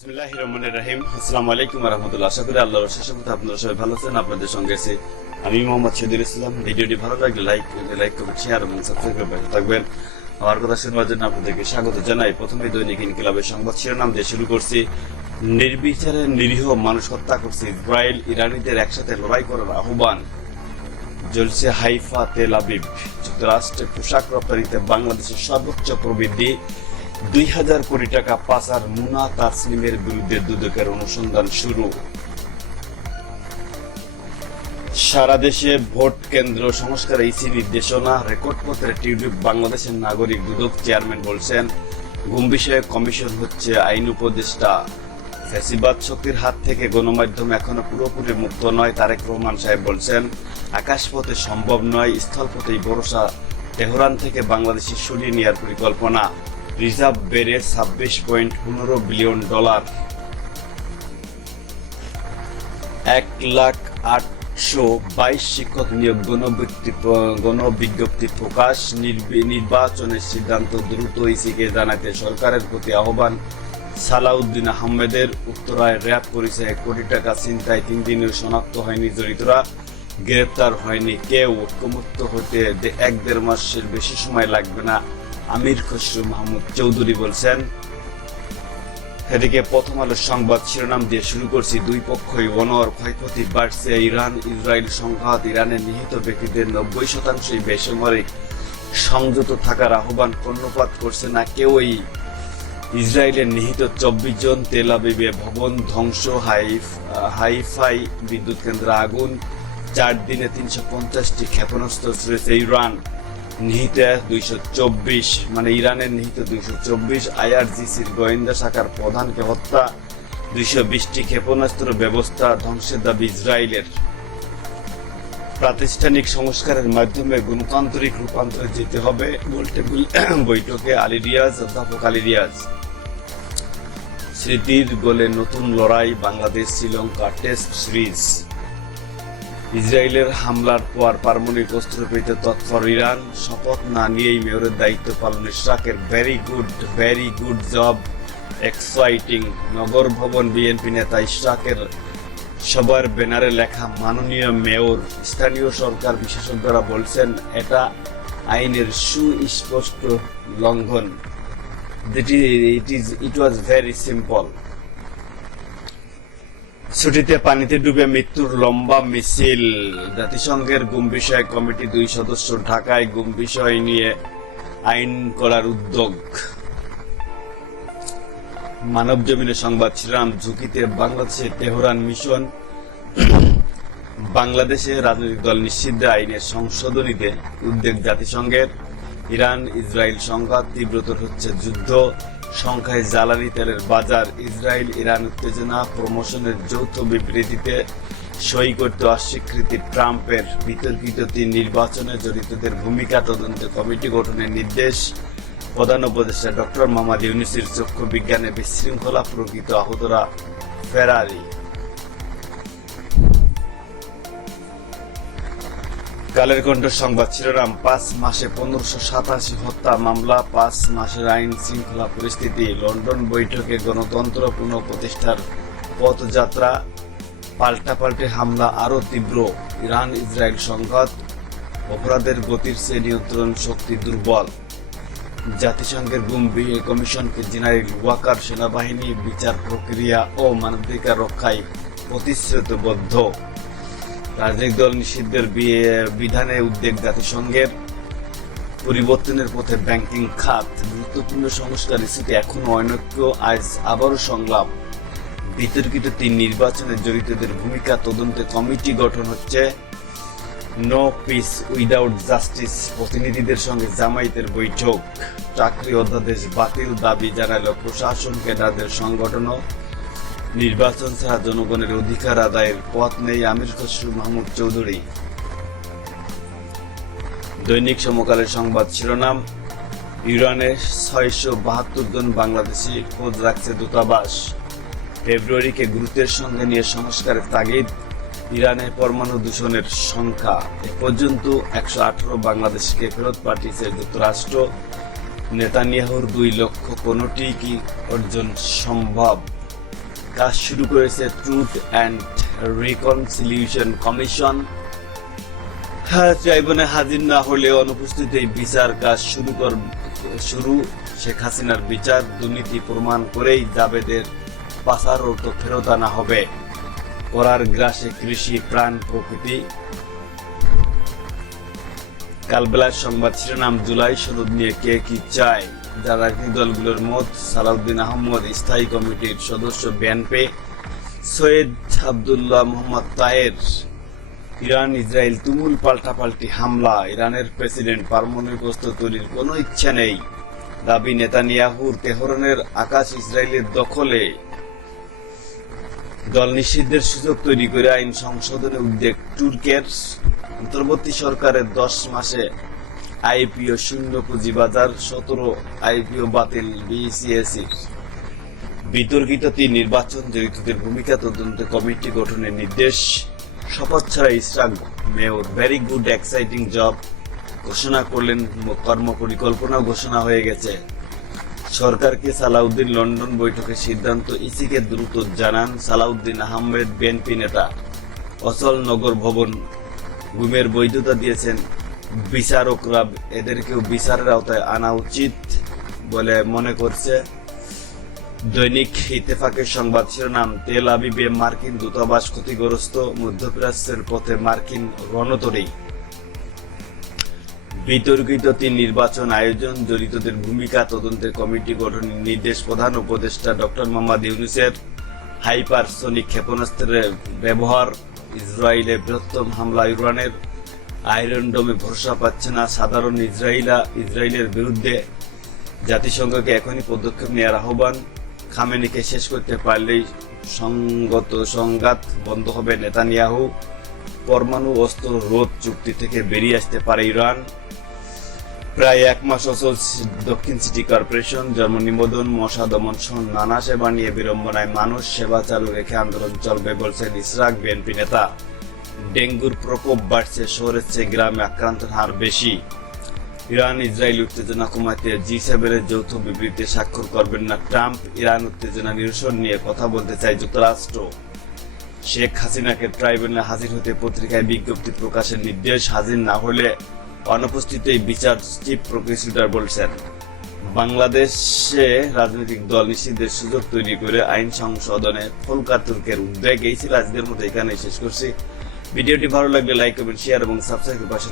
বিসমিল্লাহ রহমান রাহিম আসসালামু আলাইকুম রহমতুল্লাহ আশা করি আল্লাহর অশেষ মতো আপনারা সবাই ভালো আছেন, আপনাদের সঙ্গে আছি আমি মোহাম্মদ শহীদুল ইসলাম। ভিডিওটি ভালো লাগলে লাইক লাইক কমেন্ট শেয়ার এবং সাবস্ক্রাইব করে পাশে থাকবেন। আমার কথা শোনার জন্য আপনাদেরকে স্বাগত জানাই। প্রথমে দৈনিক ইনকিলাবের সংবাদ শিরোনাম দিয়ে শুরু করছি। নির্বিচারে নিরীহ মানুষ হত্যা করছে ইসরায়েল। ইরানিদের একসাথে লড়াই করার আহ্বান। জ্বলছে হাইফা তেল আবিব। যুক্তরাষ্ট্রে পোশাক রপ্তানিতে বাংলাদেশের সর্বোচ্চ প্রবৃদ্ধি। দুই হাজার কোটি টাকা পাচার মুনা তাসলিমের বিরুদ্ধে দুদকের অনুসন্ধান শুরু। সারা দেশে ভোট কেন্দ্র সংস্কার ইসি নির্দেশনা রেকর্ডপত্রে টিউলিপ বাংলাদেশের নাগরিক দুদক চেয়ারম্যান বলছেন, গুম বিষয়ে কমিশন হচ্ছে আইন উপদেষ্টা। ফ্যাসিবাদ শক্তির হাত থেকে গণমাধ্যম এখনও পুরোপুরি মুক্ত নয়, তারেক রহমান সাহেব বলছেন। আকাশপথে সম্ভব নয়, স্থলপথেই ভরসা। তেহরান থেকে বাংলাদেশে সরিয়ে নেওয়ার পরিকল্পনা। রিজার্ভ বেড়ে ছাব্বিশ পয়েন্ট পনেরো বিলিয়ন ডলার। এক লাখ আটশো বাইশ শিক্ষক নিয়োগ গণবিজ্ঞপ্তি গণবিজ্ঞপ্তি প্রকাশ নির্বাচনের সিদ্ধান্ত দ্রুত ইসিকে জানাতে সরকারের প্রতি আহ্বান। সালাউদ্দিন আহমেদের উত্তরায় র্যাব করেছে এক কোটি টাকা চিন্তায় তিন দিনের শনাক্ত হয়নি জড়িতরা, গ্রেপ্তার হয়নি কেউ। ঐক্যমুক্ত হতে এক দেড় মাসের বেশি সময় লাগবে না। আমির খসরু মাহমুদ চৌধুরী বলছেন, এদিকে প্রথম আলোর সংবাদ শিরোনাম দিয়ে শুরু করছি। দুই পক্ষই অনর ক্ষয়ক্ষতি বাড়ছে। ইরান, ইসরায়েল সংঘাত ইরানের নিহিত ব্যক্তিদের নব্বই শতাংশই বেসামরিক সংযত থাকার আহ্বান কর্ণপাত করছে না কেউই। ইসরায়েলের নিহিত চব্বিশ জন তেল আবিবে ভবন ধ্বংস, হাইফ, হাইফাই বিদ্যুৎ কেন্দ্র আগুন, চার দিনে তিনশো পঞ্চাশটি ক্ষেপণাস্ত্র ছুড়েছে ইরান। নিহিত দুইশো চব্বিশ মানে ইরানের নিহিত দুইশো চব্বিশ, আইআরজিসির গোয়েন্দা শাখার প্রধানকে হত্যা, দুইশো বিশটি ক্ষেপণাস্ত্র ব্যবস্থা ধ্বংসের দাবি ইসরায়েলের। প্রাতিষ্ঠানিক সংস্কারের মাধ্যমে গণতান্ত্রিক রূপান্তরে যেতে হবে, গোলটেবিল বৈঠকে আলী রিয়াজ, অধ্যাপক আলী রিয়াজ। স্মৃতির গোলে নতুন লড়াই বাংলাদেশ শ্রীলঙ্কা টেস্ট সিরিজ। ইসরায়েলের হামলার পর পারমাণবিক অস্ত্র পেতে তৎপর ইরান, শপথ না নিয়েই মেয়রের দায়িত্ব পালন ইশরাকের very good very good job, exciting নগর ভবন বিএনপি নেতা ইশরাকের সবার ব্যানারে লেখা মাননীয় মেয়র। স্থানীয় সরকার বিশেষজ্ঞরা বলছেন, এটা আইনের সুস্পষ্ট লঙ্ঘন। It is it was very simple ছুটিতে পানিতে ডুবে মৃত্যুর লম্বা মিছিল। জাতিসংঘের গুম বিষয় কমিটি দুই সদস্য ঢাকায় গুম বিষয় নিয়ে আইন করার উদ্যোগ। মানব জমিনের সংবাদ ছিলাম ঝুঁকিতে বাংলাদেশে তেহরান মিশন। বাংলাদেশে রাজনৈতিক দল নিষিদ্ধ আইনের সংশোধনীতে উদ্বেগ জাতিসংঘের। ইরান ইসরায়েল সংঘাত তীব্রতর হচ্ছে যুদ্ধ। সংখ্যায় জ্বালানি তেলের বাজার, ইসরায়েল, ইরান উত্তেজনা, প্রমোশনের যৌথ বিবৃতিতে সই করতে অস্বীকৃতি ট্রাম্পের বিতর্কিত তিন নির্বাচনে জড়িতদের ভূমিকা তদন্ত কমিটি গঠনের নির্দেশ। প্রধান উপদেষ্টা ডক্টর মোহাম্মদ ইউনিসের চক্ষু বিজ্ঞানে বিশৃঙ্খলা প্রকৃত আহতরা ফেরারি। কালের কণ্ঠ সংবাদ শিরোনাম, পাঁচ মাসে পনেরোশো সাতাশি হত্যা মামলা, পাঁচ মাসের আইন শৃঙ্খলা পরিস্থিতি, লন্ডন বৈঠকে গণতন্ত্র পুনঃপ্রতিষ্ঠার পথযাত্রা, পাল্টাপাল্টে হামলা আরও তীব্র ইরান ইসরায়েল সংঘাত, অপরাধের গতির চেয়ে নিয়ন্ত্রণ শক্তি দুর্বল। জাতিসংঘের গুম বি- কমিশনকে জেনারেল ওয়াকার সেনাবাহিনী, বিচার প্রক্রিয়া ও মানবাধিকার রক্ষায় প্রতিশ্রুতিবদ্ধ। রাজনৈতিক দল নিষিদ্ধের বিধানে উদ্বেগ জাতিসংঘের পরিবর্তনের পথে ব্যাংকিং খাত, গুরুত্বপূর্ণ সংস্কার ইস্যুতে এখনও অনৈক্য আজ আবারও সংলাপ। বিতর্কিত তিন নির্বাচনে জড়িতদের ভূমিকা তদন্তে কমিটি গঠন হচ্ছে। নো পিস উইদাউট জাস্টিস প্রতিনিধিদের সঙ্গে জামায়াতের বৈঠক। চাকরি অধ্যাদেশ বাতিল দাবি জানালো প্রশাসন ক্যাডারদের সংগঠনও। নির্বাচন ছাড়া জনগণের অধিকার আদায়ের পথ নেই আমির খসরু মাহমুদ চৌধুরী। দৈনিক সমকালের সংবাদ শিরোনাম, ইরানে ছয়শো বাহাত্তর জন বাংলাদেশি খোঁজ রাখছে দূতাবাস। ফেব্রুয়ারিকে গুরুত্বের সঙ্গে নিয়ে সংস্কারের তাগিদ, ইরানে পরমাণু দূষণের সংখ্যা এ পর্যন্ত একশো আঠারো বাংলাদেশকে ফেরত পাঠিয়েছে যুক্তরাষ্ট্র। নেতানিয়াহুর দুই লক্ষ কোনোটি কি অর্জন সম্ভব? কাজ শুরু করেছে ট্রুথ অ্যান্ড রিকনসিলিউশন কমিশন ট্রাইব্যুনালে হাজির না হলে অনুপস্থিত এই বিচার কাজ শুরু কর শুরু। শেখ হাসিনার বিচার, দুর্নীতি প্রমাণ করেই জাবেদের পাচার অর্থ ফেরত আনা হবে। করার গ্রাসে কৃষি, প্রাণ, প্রকৃতি। কালবেলার সংবাদ শিরোনাম, জুলাই, সনদ নিয়ে কে কি চায়? রাজনৈতিক দলগুলোর মত, সালাউদ্দিন আহমদ স্থায়ী কমিটির সদস্য BNP Syed Abdullah Mohammad Taher Iran Israel তুমুল পাল্টাপাল্টি হামলা, ইরানের প্রেসিডেন্ট পারমাণবিক অস্ত্র তৈরির কোনো ইচ্ছা নেই। দাবি, নেতানিয়াহুর তেহরানের আকাশ ইসরায়েলের দখলে। দল নিষিদ্ধের সুযোগ তৈরি করে আইন সংশোধনে উদ্যোগ তুর্কের। অন্তর্বর্তী সরকারের দশ মাসে আইপিও শূন্য, পুঁজিবাজার সতেরো, আইপিও বাতিল বিসিএসি বিতর্কিত তিন নির্বাচন জড়িতদের ভূমিকা, তদন্ত কমিটি গঠনের নির্দেশ। শপথ ছাড়া Ishraq mayor very good exciting job ঘোষণা করলেন। কর্ম পরিকল্পনা ঘোষণা হয়ে গেছে। সরকারকে সালাউদ্দিন লন্ডন বৈঠকের সিদ্ধান্ত ইসিকে দ্রুত জানান সালাউদ্দিন আহমেদ, বিএনপি নেতা। অচল নগর ভবন, গুমের বৈধতা দিয়েছেন বিচারকরা এদেরকেও বিচারের আওতায় আনা উচিত বলে মনে করছে। দৈনিক ইত্তেফাকের সংবাদ শিরোনাম, তেল আবিবে মার্কিন দূতাবাস ক্ষতিগ্রস্ত, মধ্যপ্রাচ্যের পথে মার্কিন রণতরী। বিতর্কিত তিন নির্বাচন আয়োজন, জড়িতদের ভূমিকা, তদন্তের কমিটি গঠনের নির্দেশ প্রধান উপদেষ্টা ডক্টর মোহাম্মদ ইউনুসের। হাইপারসোনিক ক্ষেপণাস্ত্রের ব্যবহার, ইসরায়েলে বৃহত্তম হামলা ইরানের আয়রন ডোমে ভরসা পাচ্ছে না। সাধারণ ইসরায়েলা ইসরায়েলের বিরুদ্ধে জাতিসংঘকে এখনই পদক্ষেপ নেওয়ার আহ্বান। খামেনিকে শেষ করতে পারলেই সংগত সংঘাত বন্ধ হবে নেতানিয়াহু। পরমাণু অস্ত্র রোধ চুক্তি থেকে বেরিয়ে আসতে পারে ইরান। প্রায় এক মাস অচল দক্ষিণ সিটি কর্পোরেশন জন্ম নিবেদন, মশা দমন সহ নানা সেবা নিয়ে বিড়ম্বনায় মানুষ সেবা চালু রেখে আন্দোলন চলবে, বলছেন ইসরাক বিএনপি নেতা। ডেঙ্গুর প্রকোপ বাড়ছে, শহরের চেয়ে গ্রামে আক্রান্তের হার বেশি। ইরান, ইসরায়েল উত্তেজনা কমাতে জি সেভেনের যৌথ বিবৃতিতে স্বাক্ষর করবেন না ট্রাম্প। ইরান উত্তেজনা নিরসন নিয়ে কথা বলতে চায় যুক্তরাষ্ট্র। শেখ হাসিনাকে ট্রাইব্যুনালে হাজির হতে পত্রিকায় বিজ্ঞপ্তি প্রকাশের নির্দেশ হাজির না হলে অনুপস্থিত বিচার চিফ প্রসিকিউটর বলছেন। বাংলাদেশে রাজনৈতিক দল নিষিদ্ধের সুযোগ তৈরি করে আইন সংশোধনে ফলকা তুর্কের উদ্বেগ। এই ছিল আজকের মতো এখানে শেষ করছি। ভিডিওটি ভালো লাগলে লাইক করবেন শেয়ার এবং সাবস্ক্রাইব পাশে।